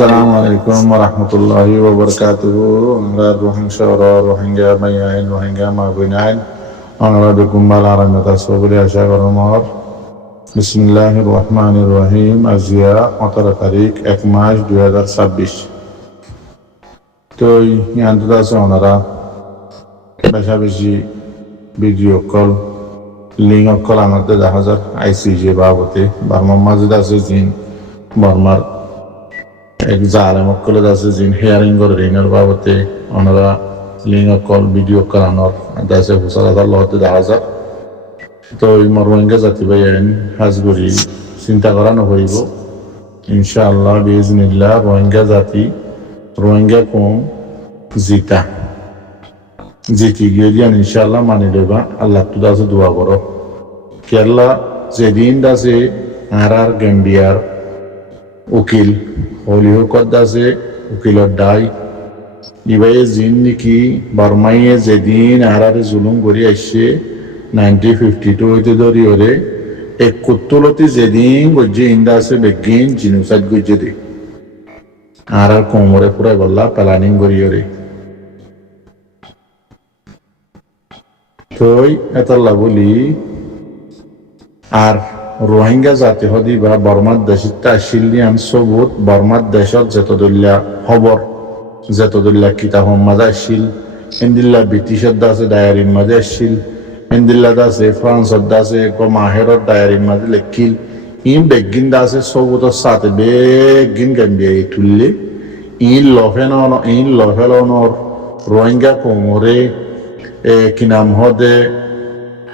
আসসালামু আলাইকুম ওয়া রাহমাতুল্লাহি ওয়া বারাকাতুহু। আমরা রোহিঙ্গা মাইয়াইন রোহিঙ্গা মাগুইনাইন আমরা বেকুম্বাল আরামতা সবরি আশা করমর। বিসমিল্লাহির রহমানির রহিম। আজিয়া 17 তারিখ 1 মাস 2026। তো ইয়ান্ত আছে ওনারা বেশা বেশি ভিডিও কল লিঙ্ক কল আমাদের 10,000 আইসিজে বাবতে বার্মার মাঝে আছে জিন বর্মার এক জালে মক্কলে আছে জিন হেয়ারিং করে রিংয়ের বাবতে ওনারা লিঙ্ক কল ভিডিও করানোর দাসে হুসার হাজার লহতে 10,000। তো এই রোহিঙ্গা জাতি ভাই আইন হাজগুড়ি চিন্তা করা নহরিব ইনশাআল্লাহ বিজনিল্লাহ। রোহিঙ্গা জাতি রোহিঙ্গা কম জিতি গিয়ে দিয়ান ইনশাআল্লাহ মানি দেবা। আল্লাহ তো দাসে দোয়া করো। কেরলা যেদিন দাসে আর গেম্বিয়ার উকিল হলিহকত দাসে উকিলর দায় ইবাই জিন নাকি বর্মাইয়ে যেদিন আর জুলুম করি আসছে 1952 হইতে ধরি ওরে এক কুত্তুলতি যেদিন গজ্জে ইন্দা আছে বেগিন জিনুসাইড গজ্জে দে আর কোমরে পুরা গল্লা প্ল্যানিং করি ওরে। তই এতলা বলি আর রোহিঙ্গা জাতি হদি বা বর্মার দেশিত আসিলিয়ান সবুত বর্মার দেশত যেতদুল্লা খবর যেতদুল্লা কিতাব মাঝে আসছিল ইন্দিল্লা ব্রিটিশত দাসে ডায়েরির মাঝে আসছিল ইন্দিল্লা দাসে ফ্রান্সত দাসে মাহেরত ডায়েরির মাঝে লেখিল ইন বেগিন দাসে সবুতর সাথে বেগিন গাম্বিয়া তুললে ইন লফেলনর রোহিঙ্গা কোমরে কি নাম হদে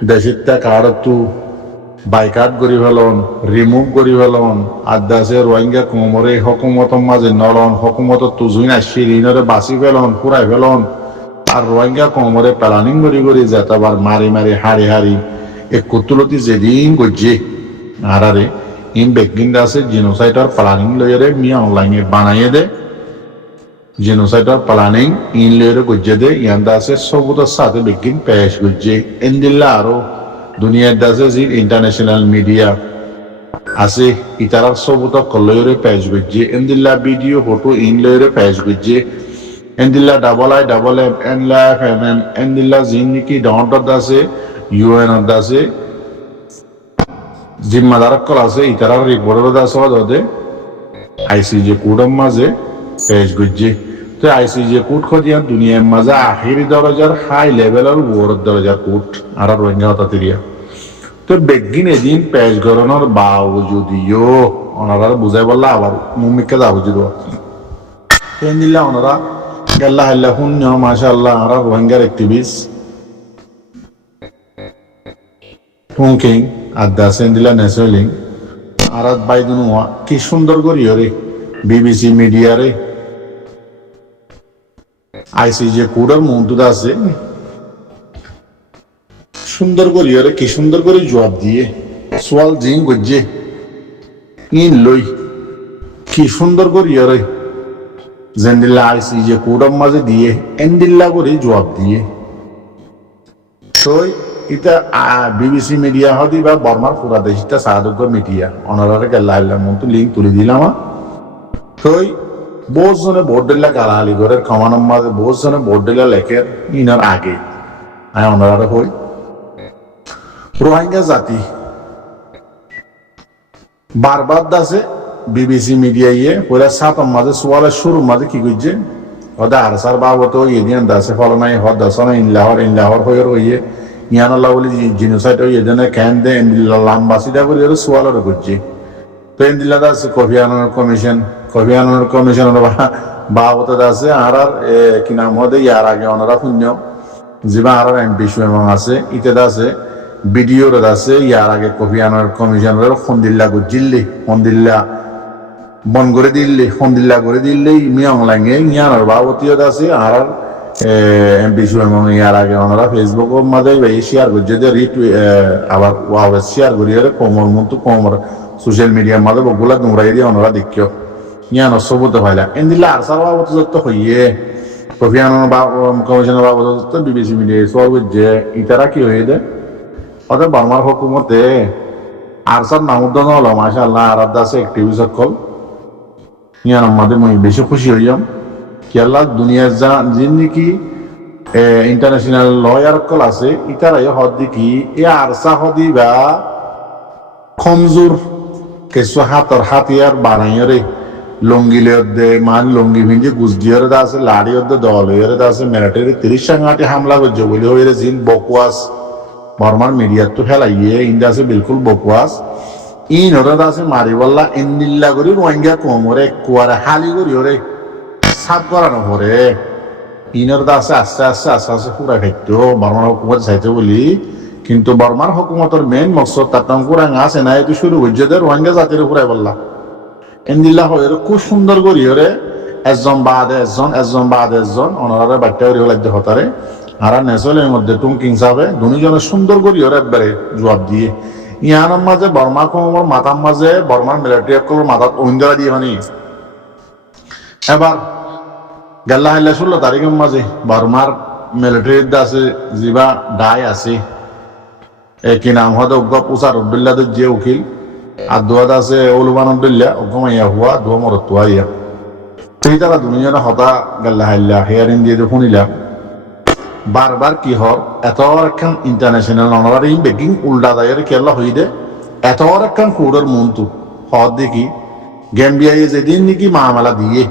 দেশিতা কারতু বাইকাট করি ফেলন রিমুভ করি ফেলন আর দাসে রোহিঙ্গা কোমরে হকুমতর মাঝে নলন হকুমত তুজুই আসছি ঋণরে বাঁচি ফেলন পুরাই ফেলন আর রোহিঙ্গা কোমরে প্ল্যানিং করি যেতাবার মারি হারি এক কুতুলতি যেদিন গজ্জে আরে ইন বেগিন দাসে জিনোসাইডর প্ল্যানিং লইরে মিয়া অনলাইনে বানাইয়ে দে জিনোসাইডর প্ল্যানিং ইন লইরে গজ্জে দে ইয়ান দাসে সবুতর সাথে বেগিন পেশ গজ্জে এন্দিল্লা আরো দুনিয়ার দাসে যে ইন্টারন্যাশনাল মিডিয়া আছে ইতারার সবুতক কলয়রে পেজ গজ্জে এন্দিল্লা ভিডিও ফটো ইন লয়রে পেজ গজ্জে এন্দিল্লা IIMM এন্দিল্লা জিন নাকি ডাউনলোড আছে UN আছে জিম্মাদার কল আছে ইতারার রিপোর্টার আছে ওদে ICJ কোডম মাঝে পেজ গজ্জে। তো ICJ কোড খদিয়া দুনিয়ার মাঝে আখিরি দরজার হাই লেভেলের ওয়ার দরজার কোড আর রোহিঙ্গা হতাতে দিয়া। তো বেগিন এদিন পেশ গরনের বাউ যদিও ওনারা বুঝাই বললা আবার মুমিকে যাবো যদি দিল্লা ওনারা গেল্লা হাল্লা শূন্য মাশাআল্লাহ আর রোহিঙ্গার অ্যাক্টিভিস্ট টুংকিং আদা সেন্দিলা নেসলিং আর বাইদুন কি সুন্দর করি রে BBC মিডিয়ারে ICJ কোডের মন্তুদ আছে সুন্দর করি রে কি সুন্দর করে জবাব দিয়ে সোয়াল জিং গজ্জে ইন লই কি সুন্দর করি রে জেন্দিল্লা ICJ কোডের মাঝে দিয়ে এন্দিল্লা করে জবাব দিয়ে। তো এটা BBC মিডিয়া হদি বা বর্মার পুরা দেশটা সাহায্য মিডিয়া অনারে গেল্লা মতো লিঙ্ক তুলে দিলাম। তো বহুত জনে ভোট দিলা গালালি ঘরের কমানোর মাঝে বহুত জনে ভোট দিলা লেখের ইনার আগে আয় অনারা হই রোহিঙ্গা জাতি বারবার দাসে BBC মিডিয়া ইয়ে পুরা সাতম মাঝে সোয়ালের শুরুর মাঝে কি করছে ওদা আর সার বাবত ইয়ে দাসে ফলনাই হদ দাসনা ইনলাহর হয়ে রইয়ে ইয়ানাল্লাহ বলি জিনোসাইড হয়ে যেন ক্যান দে এন্দিল্লা লাম্বাসিদা করে সোয়ালের করছে। তো এন্দিল্লা দাসে কফি আনানোর কমিশনের বাবত দাসে আর কি নাম হদে ইয়ার আগে ওনারা শূন্য যিবা আর MP সুয়েমং আছে ইতে দাসে ভিডিওর আছে ইয়ার আগে কফি আনার কমিশনের ফন্দিল্লা গুজিল্লি ফন্দিল্লা বন করে দিল্লি ফন্দিল্লা করে দিল্লি মিয়া অনলাইনে ইয়ার বাবতীয় আছে আর MP সুয়েমং ইয়ার আগে ওনারা ফেসবুকের মাঝে শেয়ার করছে যে আবার ওয়াবে শেয়ার করিয়ে কোমর সোশ্যাল মিডিয়ার মাঝে বগুলা দুমরাই দিয়ে ওনারা দেখিও ইয়ান সবুত হইলা এন্দিল্লা আর সার বাবত যত হইয়ে কফি আনার কমিশনের বাবদ BBC মিডিয়া সব যে ইতারা কি হয়ে দেয় ওদের বর্মার হুকুমতে আর সব নামুদ্দন হলো মাশাআল্লাহ আর দাসে অ্যাক্টিভিস্ট সকল ইয়ার আমাদের মই বেশি খুশি হইয়াম কেলা দুনিয়ার যা জিন্দিগি ইন্টারন্যাশনাল লয়ার কল আছে ইতারাই হদি কি এ আরসা হদি বা কমজোর কিছু হাতর হাতিয়ার বানাইরে লঙ্গিলে দে মান লঙ্গি ভিঞ্জি গুজদিয়র দা আছে লাড়িয়র দে দলয়র দা আছে মিলিটারি 30 সাংঘাটি হামলা করছে বলে হইরে জিন বকওয়াস বর্মার মিডিয়ার তো ফেলাইয়ে ইন্দা আছে বিলকুল বকওয়াস ইন ওরা দা আছে মারিবল্লা ইন্দিল্লা করি রোহিঙ্গা কোমরে কুয়ারে হালি করি ওরে সাফ করানো পরে ইনর দা আছে আস্তে আস্তে আস্তে আস্তে পুরা খাইতো বর্মার হুকুমত চাইতে বলি কিন্তু বর্মার হুকুমতের মেইন মকসদ তাতাম কুরাং আছে না এটি শুরু করছে যে রোহিঙ্গা জাতির উপরে বললা ইন্দিল্লা হয়ে খুব সুন্দর করি ওরে একজন বাদ একজন ওনারা বাচ্চা ওরি হলে হতারে আর নেচলের মধ্যে টুঙ্কিং সাবে দুজনে সুন্দর করি ওরে একবারে জবাব দিয়ে ইয়ানোর মাঝে বর্মা কমর মাথার মাঝে বর্মার মিলিটারি কমর মাথার ওইন্দরা দিয়ে মানে এবার গেল্লা হাইলা 16 তারিখের মাঝে বর্মার মিলিটারি আছে জিবা ডাই আছে কি নাম হদ উসার উদ্দুল্লাহ যে উকিল আর দোয়াদ আছে ওলুমান উদ্দুল্লাহ ওগমাইয়া হুয়া দোয়া মরত ইয়া সেই তারা দুজনে হতা গেল্লা হাইলা হেয়ারিং দিয়ে শুনিলাম বারবার কি হর এত একখান ইন্টারন্যাশনাল অনারারি বেকিং উল্টা দায়ের কেরলা হই দে এত একখান কুড়ের মন্তু হদ দেখি গ্যাম্বিয়ায় যেদিন নাকি মামলা দিয়ে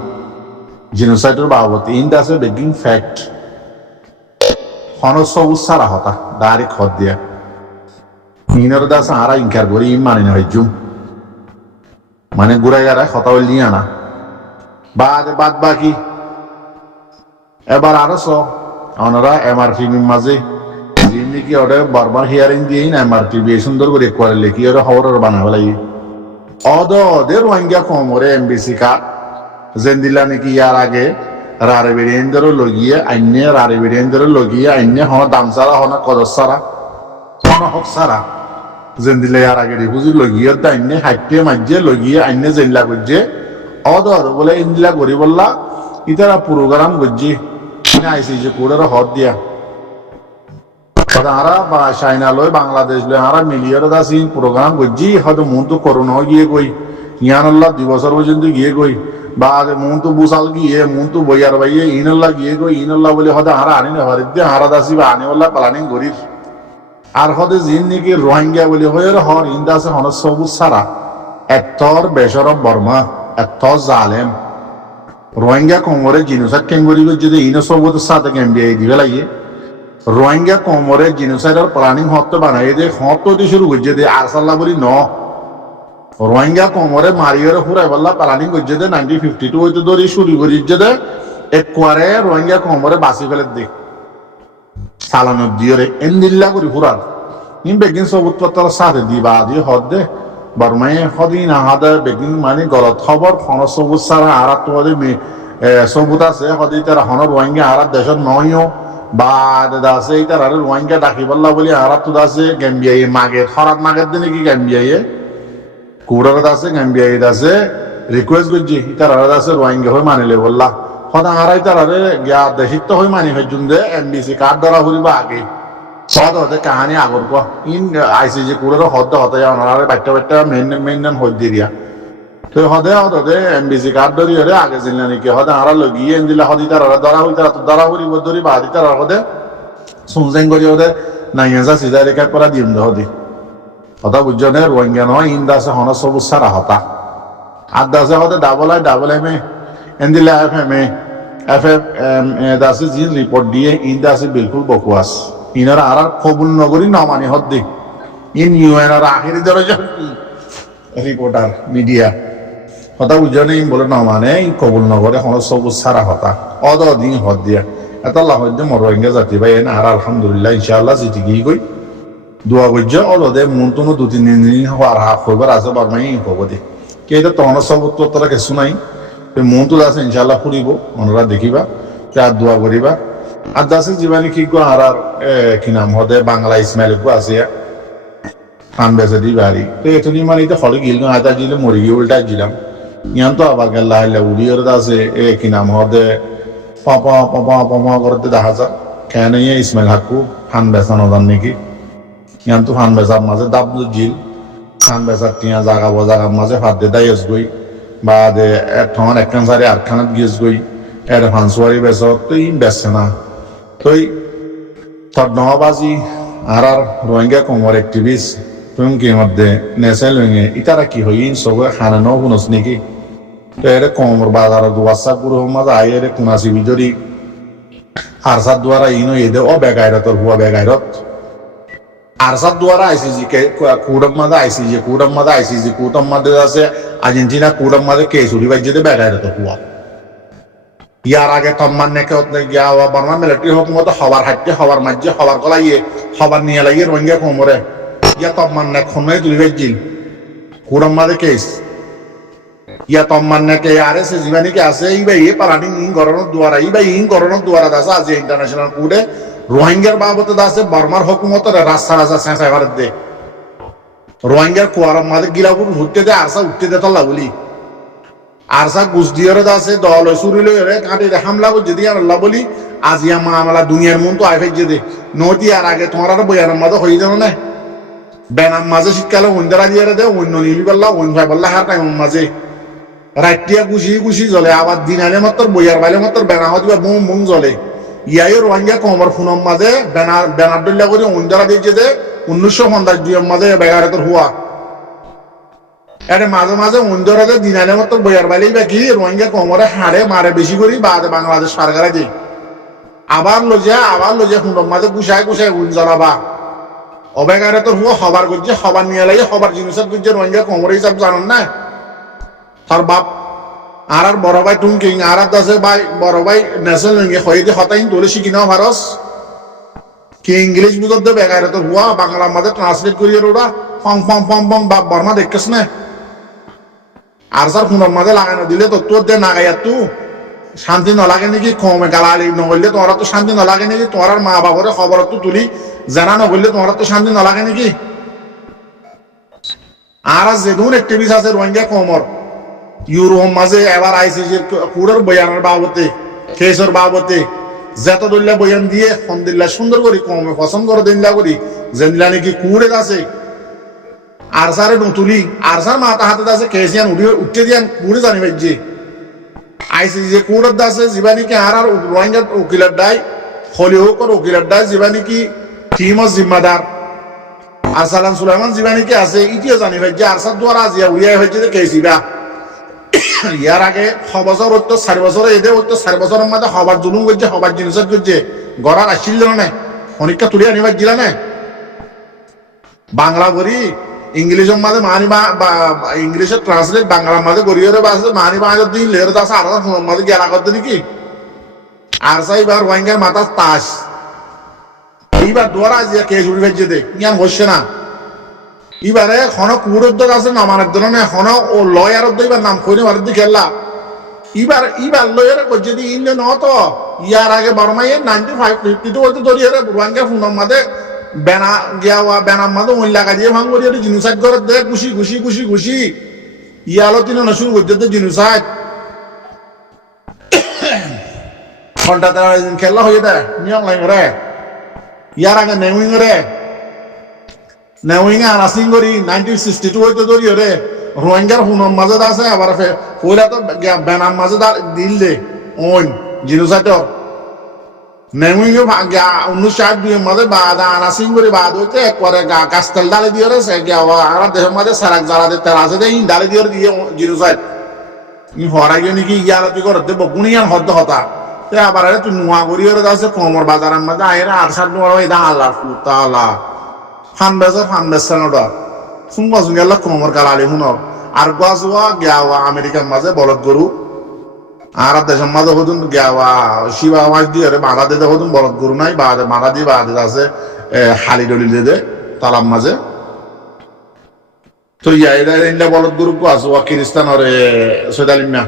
জিনোসাইডের বাবদ ইন্ডা আছে বেকিং ফ্যাক্ট হনস সবুজ সারা হতা ডাইরেক্ট হদ দিয়া ইনর দাস আরা ইনকার করি মানে না হইজু মানে গুড়াই গারা হতা হইলি আনা বাদ বাকি এবার আরো ওনারা এমআরপি মাঝে নাকি ওটা বারবার হিয়ারিং দিয়ে এমআরপি বিয়ে সুন্দর করে করে লেখি ওরা খবর বানাবে লাগে ওদের রোহিঙ্গা কমরে এমবিসি কার্ড যেন দিলা নাকি ইয়ার আগে রারে বেরিয়েন্দারও লগিয়ে আইনে রারে বেরিয়েন্দারও লগিয়ে আইনে হন দাম সারা হন কদর সারা হন হক সারা যেন দিলে ইয়ার আগে রিফুজি লগিয়ে আইনে হাইটে মাঝে লগিয়ে আইনে জেনলা করছে ওদের বলে ইন্দিলা করি বললা ইতারা প্রোগ্রাম করছে আইসি যে কোড়ের হদ দিয়া আরা চাইনা লয় বাংলাদেশ লয় আরা মিলিয়র দাসি প্রোগ্রাম করছি হয়তো মন তো করোনা গিয়ে কই ইয়ানল্লাহ 2 বছর পর্যন্ত গিয়ে কই বা মন তো বুসাল গিয়ে মন তো বইয়ার বাইয়ে ইনল্লাহ গিয়ে কই ইনল্লাহ বলে হয়তো আরা আনি না হরিদ্দে আরা দাসি বা আনিওয়াল্লাহ প্ল্যানিং করির আর হতে জিন নাকি রোহিঙ্গা বলে হয়ে হর ইন্দাসে হন সবুজ সারা এত্তর বেসরব বর্মা এত জালেম রোহিঙ্গা কোমরে জিনোসাইড কেঙ্গুরি যদি ইনো সবুজের সাথে গেমবিয়ে দিবে লাগে রোহিঙ্গা কোমরে জিনোসাইডের প্ল্যানিং হতে বানাই দে হত দিয়ে শুরু করছে দে আরসাল্লাহ বলি ন রোহিঙ্গা কোমরে মারিয়রে ফুরাই বললা প্ল্যানিং করছে দে 1952 হইতে ধরে শুরু করিছে দে একবারে রোহিঙ্গা কোমরে বাসি ফেলে দে সালানো দিয়ে এন্দিল্লা করি ফুরার ইন বেগিন সবুজ পত্র সাথে দিবা দিয়ে হদ দে বর্মায় হদিন আহাদা বেগিন মানে গলত খবর হন সবুজ সারা আর তোমাদের সবুজ আছে হদি তারা হন রোহিঙ্গা আর দেশের নয়ও বা দাদা আছে তার আর রোহিঙ্গা ডাকি বললা বলি আর তো আছে গ্যাম্বিয়াই মাগে খরাত মাগের দিনে কি গ্যাম্বিয়াই কুড়ার আছে গ্যাম্বিয়াই আছে রিকোয়েস্ট করছি তার আর আছে রোহিঙ্গা হয়ে মানিলে বললা হদা আরাই তার আরে গিয়া দেশিত হয়ে মানি হইজুন দে এমবিসি কার্ড ধরা ফুরিবা আগে সদ হতে কাহানি আগর ক ইন আইসিজি কুড়ের হদ হতে ওনারা বাচ্চা মেন হদ দিয়া তো হদে এমবিসি কার্ড ধরি হরে আগে জিল্লা নাকি হদে আরা লগিয়ে দিলা হদি তার ধরা হই তারা ধরা হরিব ধরি বাদি তার হদে সুনজেং করি হদে নাইয়াজা সিধা রেখা করা দিম হদি হতা বুঝনে রোহিঙ্গা নয় ইন দাসে হন সবুজ সারা হতা আর দাসে হদে ডাবল এম এন্দিলা এফ দাসে জিন রিপোর্ট দিয়ে ইন দাসে বিলকুল বকওয়াস ইনারা আর কবুল নগরী না মানে হদ্দি ইন ইউএন আর আখেরি দরজা রিপোর্টার মিডিয়া হতা বুঝনে ইন বলে না মানে কবুল নগরে হন সবুজ সারা হতা অদিন হদ দিয়া এত আল্লাহ হদ্দে মর রোহিঙ্গা জাতি ভাই এনে আর আলহামদুলিল্লাহ ইনশাআল্লাহ জিতি গিয়ে গই দোয়া করছে অদে মন তো 2-3 দিন হওয়ার হাফ হইবার আছে বারমাই হব দে কে এটা তখন সবুজ তো তারা কিছু নাই মন তো আছে ইনশাআল্লাহ ফুরিব ওনারা দেখিবা আর দোয়া করিবা আর দাসে জীবানী কি গো আর কি নাম হদে বাংলা ইসমাইল গো আছে খান বেসে দি বাড়ি তো এতনি মানে এটা হলে গিল না আদা জিলে মরি গিয়ে উল্টা দিলাম ইয়ান তো আবার গেল লাইলা উড়িয়র দাসে কি নাম হদে পাপা করতে দেখা যা কেন ইসমাইল হাকু খান বেসানো জান নাকি ইয়ান তো খান বেসার মাঝে দাবলু জিল খান বেসার টিয়া জাগা মাঝে ফাঁদ দে দাইস গই বাদে ঠন একখান সারি আটখানাত গিয়েছ গই এর ফান্সুয়ারি বেচ তুই বেচছে না তুই তোর নহবাজি আর রোহিঙ্গা কমর অ্যাক্টিভিস্ট তুমি কি মধ্যে নেশে লইঙে ইতারা কি হই সব খানা ন শুনস নাকি তো এর কমর বাজার দুয়াসা গুরু মাঝে আই এর কুনাসি বিদরি আরসাদ দ্বারা ইনো এদে ও বেগাইরতর হুয়া বেগাইরত আরসাদ দ্বারা আইসিজি কে কুড়ম মাঝে আইসিজি কুড়ম মাঝে আইসিজি কুড়ম মাঝে আছে আর্জেন্টিনা কুড়ম মাঝে কেস উড়ি বাইজে বেগাইরতর হুয়া ইয়ার আগে তম্মান নেকে গিয়া বর্মা মিলিটারি হুকুমত হবার হাইতে হবার মাঝে হবার গলাইয়ে হবার নিয়ে লাগিয়ে রোহিঙ্গা কোমরে ইয়া তম্মান নে খনে তুলি বাইজিল কুড়ম মাঝে কেস ইয়া তম্মান নেকে আরে সে জীবানি কে আছে ইবা ইয়ে পারানি ইন গরনের দুয়ারা ইবা ইন গরনের দুয়ারা দাসা আছে ইন্টারন্যাশনাল কোর্টে রোহিঙ্গার বাবতে দাসে বর্মার হুকুমত রাস্তা রাস্তা সেঁসাই ভারত দে রোহিঙ্গার কুয়ারম মাঝে গিলাপুর উঠতে দে আরসা উঠতে দে তল্লা বলি আরসা গুস দিয়ে দাসে দল সুরিলে কাঁটে হামলা করছে দিয়ে আল্লাহ বলি আজিয়া মামলা দুনিয়ার মন তো আই ফেজে দে নদী আর আগে তোমার আর বইয়ার মাঝে হয়ে যাবে না বেনাম মাঝে শীতকালে অন্যরা দিয়ে দে অন্য নিবি পাল্লা অন্য ভাই পাল্লা হার টাইম মাঝে রাইটিয়া গুছি গুছি জ্বলে আবার দিন আলে মাত্র বইয়ার বাইলে মাত্র বেনা হতে বুম বুম জ্বলে ইয়াই রোহিঙ্গা কমর ফুনম মাঝে বেনার ডল্লা করে অন্যরা দিয়েছে দে 1950 মাঝে বেগারেতর হুয়া এর মাঝে মাঝে অন্যরা দিন আলে মাত্র বইয়ার বাইলেই বাকি রোহিঙ্গা কমরে হারে মারে বেশি করি বাদে বাংলাদেশ সরকারে দিই আবার লজিয়া ফুনম মাঝে গুছায় গুছায় উন জ্বলাবা অবেগারেতর হুয়া হবার করছে হবার নিয়ে লাগে হবার জিনিসের করছে রোহিঙ্গা কমরে হিসাব জানান না তার বাপ আর বড় ভাই টুঙ্কিং আর দাসে ভাই বড় ভাই ন্যাশনাল লঙ্গি হইতে হতাইন তোলে শিখি নাও ভারস কি ইংলিশ বুঝত দে বেগারে তো হুয়া বাংলার মাঝে ট্রান্সলেট করিয়ে ওরা ফং ফং ফং ফং বাপ বর্মা দেখছিস না আর স্যার ফোনের মাঝে লাগানো দিলে তো তোর দে না গাইয়া তু শান্তি নলাগে নাকি কমে গালালি নগরলে তোমার তো শান্তি নলাগে নাকি তোমার মা বাবরে খবর তো তুলি জানা নগরলে তোমার তো শান্তি নলাগে নাকি আর যেগুন অ্যাক্টিভিস্ট আছে রোহিঙ্গা কমর ইউরোপ মাঝে এবার আইসিজির কুড়ের বয়ানের বাবতে কেসের বাবতে যত দল্লা বয়ান দিয়ে ফন্দিল্লা সুন্দর করি কমে পছন্দ করে দিনলা করি যেদিলা নাকি কুড়ে আছে আর সারে নতুলি আর সার মাথা হাতে আছে কেসিয়ান উঠতে দিয়ান কুড়ে জানি ভাইজি আইসিজি কুড়ের দাসে জীবানিকে আর রোহিঙ্গা উকিলের দায় হলি হোক উকিলের দায় জীবানিকি টিমস জিম্মাদার আর সালাম সুলাইমান জীবানিকে আছে ইটিও জানি ভাইজি আর সার দ্বারা আজিয়া উড়িয়াই হয়েছে কেসিবা ইয়ার আগে 6 বছর হতো 4 বছরে এদের হতো 4 বছরের মধ্যে হবার জুলুম করছে হবার জিনিস করছে গড়ার আসছিল না অনেকটা তুলে আনিবার দিলা না বাংলা বলি ইংলিশের মাঝে মানি বা ইংলিশের ট্রান্সলেট বাংলার মাঝে গড়িয়ে বাসে মানি বা দিন লের দাস আর মাঝে গেলা করতে নাকি আর সাইবার রোহিঙ্গার মাথা তাস এইবার দোয়ারা যে কেস উড়ি ভেজে দে ইয়ান হচ্ছে না এবারে হন কুড়োদ্দর আছে নামানের জন্য না হন ও লয়ার এবার নাম কইনে মার দি খেললা এবার লয়ার করছে দি ইন্ডে ন তো ইয়ার আগে বর্মাই 95-52 হতে ধরি রে রোহিঙ্গা ফুনম মাদে বেনা গিয়াওয়া বেনাম মাদে ওই লাগা দিয়ে ভাঙ করি জিনিসাইড করে দে খুশি খুশি খুশি খুশি ইয়ালো তিন না শুরু করতে জিনিসাইড ঘন্টা তারা খেলা হয়ে দে নিয়ম লাইন রে ইয়ার আগে নেউইং রে নেউইং আনাসিং করি 1962 হইতে ধরি রে রোহিঙ্গার হুনম মাঝে আছে আবার পয়লা তো বেনাম মাঝে দিল দে ওন জিনিসাইড নেউইং 1962 মাঝে বাদ আনাসিং করি বাদ হইতে একবারে কাস্তেল ডালে দিয়ে রে আর দেহের মাঝে সারাক জ্বালা দে তার আছে দে ডালে দিয়ে দিয়ে জিনিসাইড নি হরাইগে নাকি ইয়ার তুই করতে বকুনিয়ান হদ্দ হতা তে আবার তুই নোয়া করি রে আছে কমর বাজারের মাঝে আইরা আর সাত নোয়া হই দা আল্লাহ তাআলা ফান বেসার ওটা শুনবা শুনে আল্লাহ কমর কালালি শুনব আর গাছওয়া গেওয়া আমেরিকার মাঝে বলদ গরু আর দেশের মাঝে হতুন গেওয়া শিবা মাছ দিয়ে বাঁধা দিতে হতুন বলদ গরু নাই বাঁধা দিয়ে বাঁধা আছে হালি ডলি দিয়ে তালাম মাঝে তো ইয়াইলা বলদ গরু আছে খ্রিস্টান ওরে সৈদালিমা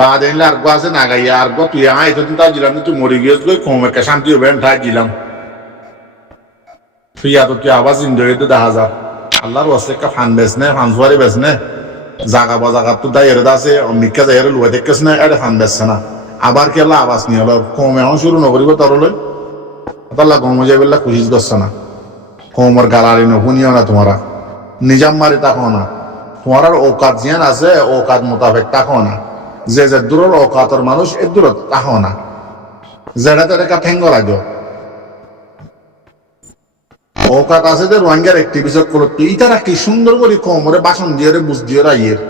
বাদ এনলে আর আছে না গাইয়া আর তুই আয় এতদিন তাও দিলাম তুই মরে গিয়েছ গই কম একটা শান্তি হবে ঠাই দিলাম তুই এত তুই আবার জিন্দগিতে দেখা যা আল্লাহর ওয়াসে একটা ফান বেস নে ফান সুয়ারি বেস নে জাগা বাজাগা তো দাই এরে দাসে অমিকা যাই এরে লুয়া দেখছ না এটা ফান বেসছে না আবার কি আল্লাহ আবাস নিয়ে হলো কম এখন শুরু নকরিব তরলৈ আল্লাহ কম যাই বললা খুশিস করছে না কমর গালারি নুনিও না তোমারা নিজাম মারি তাকো না তোমার আর ঔকাত জিয়ান আছে ঔকাত মোতাবেক তাকো না, যে যে দূরের ঔকাতর মানুষ এর দূরত তাকো না, যেটা তেটা ঠেঙ্গ লাগো ঔকাত আছে যে রোহিঙ্গার অ্যাক্টিভিস্ট করত ইতারা কি সুন্দর করে কোমরে বাসন দিয়ে বুঝ দিয়ে রাইয়ের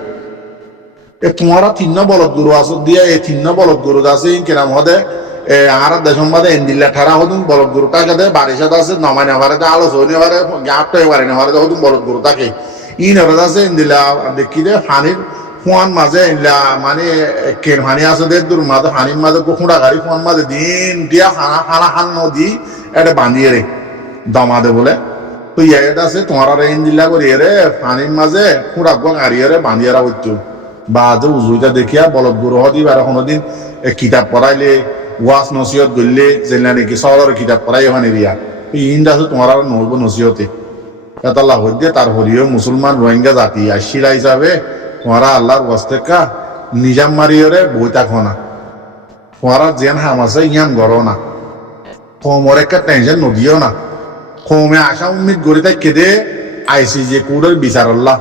এ তোমারা তিন্ন বলদ গুরু আছে দিয়ে এই তিন্ন বলদ গুরু আছে কিরাম হদে আর দেশম বাদে এন্দিল্লা ঠারা হদুন বলদ গুরু তাকে দে বারিশাত আছে নমাই নেভারে দে আলোচনা পারে গাপটা এবারে নেভারে দে হদুন বলদ গুরু তাকে ইন আছে এন্দিল্লা দেখি দে পানির ফুয়ান মাঝে এন্দিল্লা মানে কেন পানি আছে দে দূর মাঝে পানির মাঝে কুকুড়া গাড়ি ফুয়ান মাঝে দিন দিয়া হানা হানা হান নদী এটা বাঁধিয়ে রে দমা দে বলে তো ইয়াটা আছে তোমার আর এন্দিল্লা করি রে পানির মাঝে খুঁড়া গুয়া গাড়িয়ে রে বাঁধিয়ে রা হইতো বা উজুইটা দেখিয়া বলদ গুরু হদিবার কোনোদিন কিতাব পড়াইলে ওয়াজ নসিহত করলে যেন নাকি সহরের কিতাব পড়াই ওখানে রিয়া ইন্দ আছে তোমার আর নইব নসিহতে আল্লাহ হইতে তার হরিও মুসলমান রোহিঙ্গা জাতি আশিরা হিসাবে তোমারা আল্লাহর ওয়াস্তেকা নিজাম মারিয়রে বই থাকো না তোমার যেন হাম আছে ইয়াম গড়ো না কমর একটা টেনশন নদিও না কমে আশা উম্মিদ গড়ি তাই কেদে আইসিজে কুড়ের বিচার আল্লাহ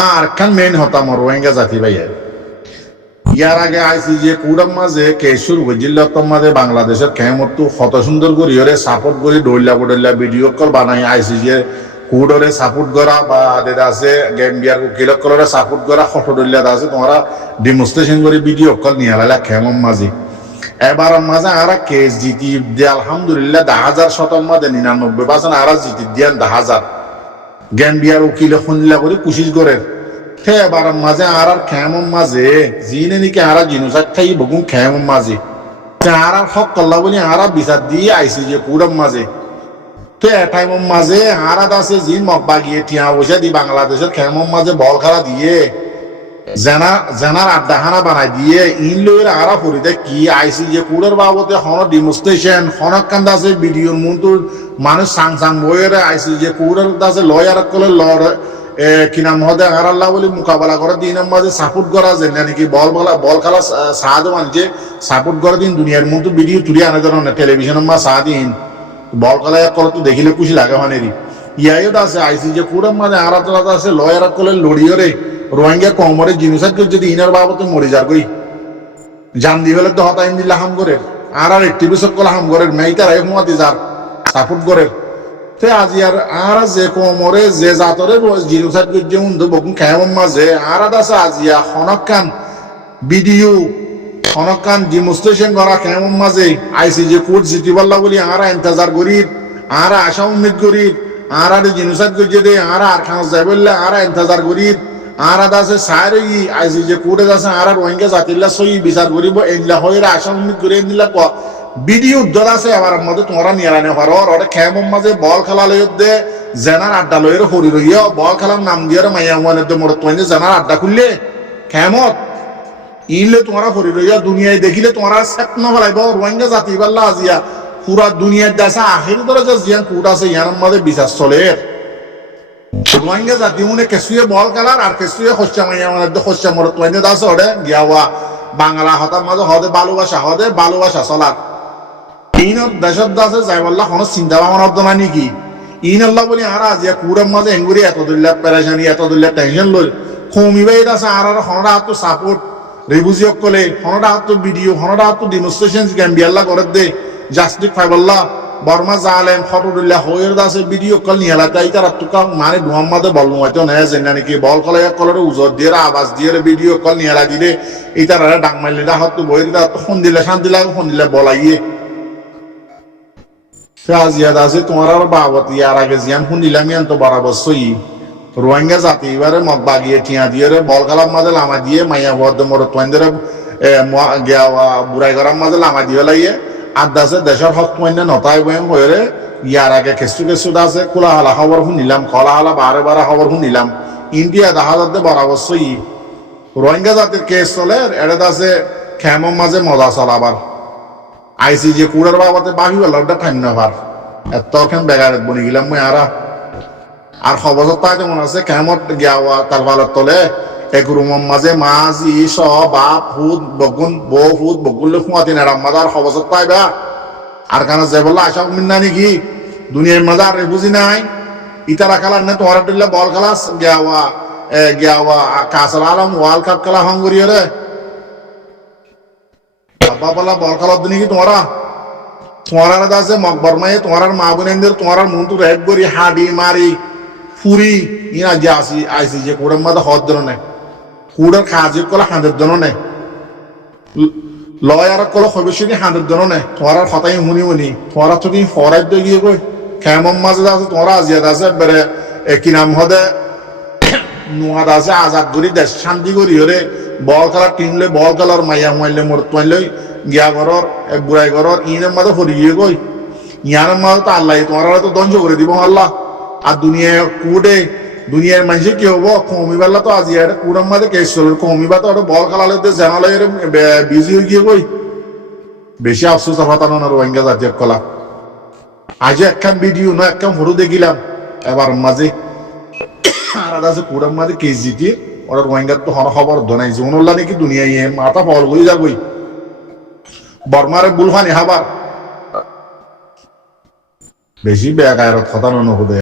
আর খান মেন হতাম রোহিঙ্গা জাতি ভাইয়া ইয়ার আগে আইসিজে কুড়ার মাঝে কেশুর ওজিল্লার মাঝে বাংলাদেশের খেমতো কত সুন্দর করি ওরে সাপোর্ট করি ডইলা বডইলা ভিডিও কল বানাই আইসিজে কুড়রে সাপোর্ট করা বা যেটা আছে গেমবিয়ার কিলক কলরে সাপোর্ট করা কত ডইলা আছে তোমরা ডেমনস্ট্রেশন করে ভিডিও কল নিয়ে আলাইলা খেমম মাঝে এবার মাঝে আর কেস জিতি দিয়ে আলহামদুলিল্লাহ 10,000 শতম মাঝে 99% আর জিতি দিয়ে 10,000 গেমবিয়ার উকিলে শুনলা করে কুশিস করে এবার মাঝে আর খেমম মাঝে জিনে নাকি আর জিনুসার খাই বগুন খেমম মাঝে আর হক কল্লা বলি আর বিচার দিয়ে আইসি যে কুড়ম মাঝে তো এটাইমম মাঝে আর আছে জিন মকবা গিয়ে টিয়া বসে দি বাংলাদেশের খেমম মাঝে বল খেলা দিয়ে জেনার আড্ডাখানা বানাই দিয়ে ইন লইয়ের আরা ফুরিতে কি আইসি যে কুড়ের বাবদে হন ডিমনস্ট্রেশন হনক কান্দা আছে ভিডিওর মন্তুর মানুষ সাং সাং বইয়ের আইসি যে কুড়ের আছে লয়ার কলে লড় কিনা মহদে আর আল্লাহ বলি মোকাবেলা করে দিন মাঝে সাপোর্ট করা যায় না নাকি বল খেলা সাহায্য মানছে সাপোর্ট করে দিন দুনিয়ার মতো ভিডিও তুলি আনে ধরেন টেলিভিশনের মা সাহাদিন বল খেলা করে তো দেখিলে খুশি লাগে মানেরই ইয়াইও আছে আইসি যে কুড়ের মাঝে আর আছে লয়ার কলে লড়িও রে রোহিঙ্গা কমরে জিনিস যদি ইনার বাবতে মরে যার গই জান দি ফেলে তো হতাইন দিল্লা হাম করে আর একটিভিস্ট কলা হাম করে মেইতার হুমাতি যার সাপোর্ট করে তে আজি আর যে কমরে যে জাতরে জিনিস যে উন্দু বকুন খেমন মাঝে আর আছে আজিয়া হনকান ভিডিও হনকান ডিমনস্ট্রেশন করা খেমন মাঝে আইসি যে কোর্ট জিতি বললা বলি আর ইন্তজার করি আর আশা উম্মিদ করি আর জিনিস গিয়ে দে আর খান যাই বললে আর ইন্তজার করি আর আছে সারে আইসি যে কোর্টে আছে আর রোহিঙ্গা জাতিল্লা সই বিচার করিব এনলা হইরা আশা উম্মিদ করে এনলা ক ভিডিও উদ্যোগ আছে আবার মধ্যে তোমরা নিয়ে আনে পারো ওটা খেমম মাঝে বল খেলা লই দে জেনার আড্ডা লইয়ের হরি রইয়া বল খেলার নাম দিয়ে মাইয়া মনে দে মোর তোনে জেনার আড্ডা খুললে খেমত ইনলে তোমরা হরি রইয়া দুনিয়ায় দেখিলে তোমরা সেতন বলাইব রোহিঙ্গা জাতি বাল্লা আজিয়া পুরা দুনিয়ার দেশে আখির ধরে যে জিয়ান কুট আছে ইয়ার মাঝে বিচার চলে রোহিঙ্গা জাতি মনে কেসুয়ে বল খেলার আর কেসুয়ে হস্যা মাইয়া মনে হস্যা মোর তোনে দাস ওরে গিয়াওয়া বাংলা হতার মাঝে হদে ভালোবাসা চলার ইন দেশের দাসে যাই বললা কোনো চিন্তা ভাবনা হতো না নাকি ইন আল্লাহ বলি আর আজিয়া কুড়ের মাঝে এঙ্গুরি এত দুল্লা পেরেশানি এত দুল্লা টেনশন লই কমিবাই আছে আর হনরা হাত সাপোর্ট রিভিউজি কলে হনরা হাত ভিডিও হনরা হাত ডেমনস্ট্রেশন গ্যাম্বিয়াল্লা করে দে জাস্টিক ফাইবাল্লা বর্মা জালেম ফটোদুল্লাহ হইর দাসে ভিডিও কল নিয়ে এলাকা তারা তুকা মানে মুহাম্মাদে বলবো হয়তো না যে নাকি বল কলে কলরে উজর দিয়ে আওয়াজ দিয়ে ভিডিও কল নিয়ে এলা দিলে এই তারা ডাং মারলে দা হয়তো বই দিলে ফোন দিলে শান্তি লাগে ফোন দিলে বলাইয়ে জিয়াদ আছে তোমার আর বাবত ইয়ার আগে জিয়ান শুনিলাম ইয়ান তো বরাবর সই রোহিঙ্গা জাতি এবারে মগ বাগিয়ে টিয়া দিয়ে বল খেলার মাঝে লামা দিয়ে মাইয়া বদ্ধ মোর তোদের বুড়াই করার মাঝে লামা দিয়ে লাইয়ে আদাসে দেশের হক মাইনে নতাই বয়াম হয়ে ইয়ার আগে কেসু আছে কোলাহালা খবর শুনিলাম কলাহালা বারে খবর শুনিলাম ইন্ডিয়া দেখা যাতে বরাবর সই রোহিঙ্গা জাতির কেস চলে এটা আছে খেমম মাঝে মজা চলাবার আইসি যে কুড়ার বাবাতে বাহি ওটা ঠান্য ভার এতখান বেগার বনি গেলাম মই আর খবর তাই যেমন আছে কেমন গিয়া তার ভালো তলে এক রুমের মাঝে মাছ স বাপ হুদ বগুন বউ হুদ বগুলে খুঁয়াতি না রাম্মাদার খবর তাই বা আর কারণ যে বললো আশা মিন্না নাকি দুনিয়ার মাঝে আর বুঝি নাই ইতারা খেলার না তোমার বল খেলা গিয়া গিয়া কাসাল আলম ওয়ার্ল্ড কাপ খেলা হঙ্গরিয়ে রে আব্বা বলা বল খেলার দিনে কি তোমরা তোমার আছে মকবর মায়ে তোমার মা বোনেদের তোমার মন্তু রেড করি হাডি মারি ফুরি ইনা যে আসি আইসি যে কুড়ের মধ্যে হদ জন নেই কুড়ের কাজ কলা হাঁদের জন নেই লয়ার কল খবিসনি হাঁদের জন নেই তোমার হতাই হুনি হুনি তোমার তুমি ফরাই দিয়ে গিয়ে কই খেমন মাঝে আছে তোমরা আজিয়াদ আছে বেড়ে কি নাম হদে নুয়াদ আছে আজাদ করি দেশ শান্তি করি হরে বল খেলার টিমলে বল খেলার মাইয়া মাইলে মোর তোয়াইলে গিয়া ঘরর বুড়াই ঘরর ইনের মাঝে ফরি গিয়ে কই ইয়ানের মাঝে তো আল্লাহ তোমার তো ধ্বংস করে দিব আল্লাহ আর দুনিয়া কুটে দুনিয়ার মানুষে কি হবো কমিবাল্লা তো আজি এটা কুড়ার মাঝে কেস চলবে কমিবা তো ওটা বল খেলালে জানালে বিজি হয়ে গিয়ে কই বেশি আফসোস হতানো না রোহিঙ্গা জাতীয় কলা আজ একখান ভিডিও না একখান ফটো দেখিলাম এবার মাঝে আর আছে কুড়ার মাঝে কেস জিতি ওরা রোহিঙ্গার তো খবর ধনাই জীবন নাকি দুনিয়া ইয়ে মাথা ফল বই যাবই বর্মারে বুলহানি হাবার বেশি বেগায়ের কথা নহুদে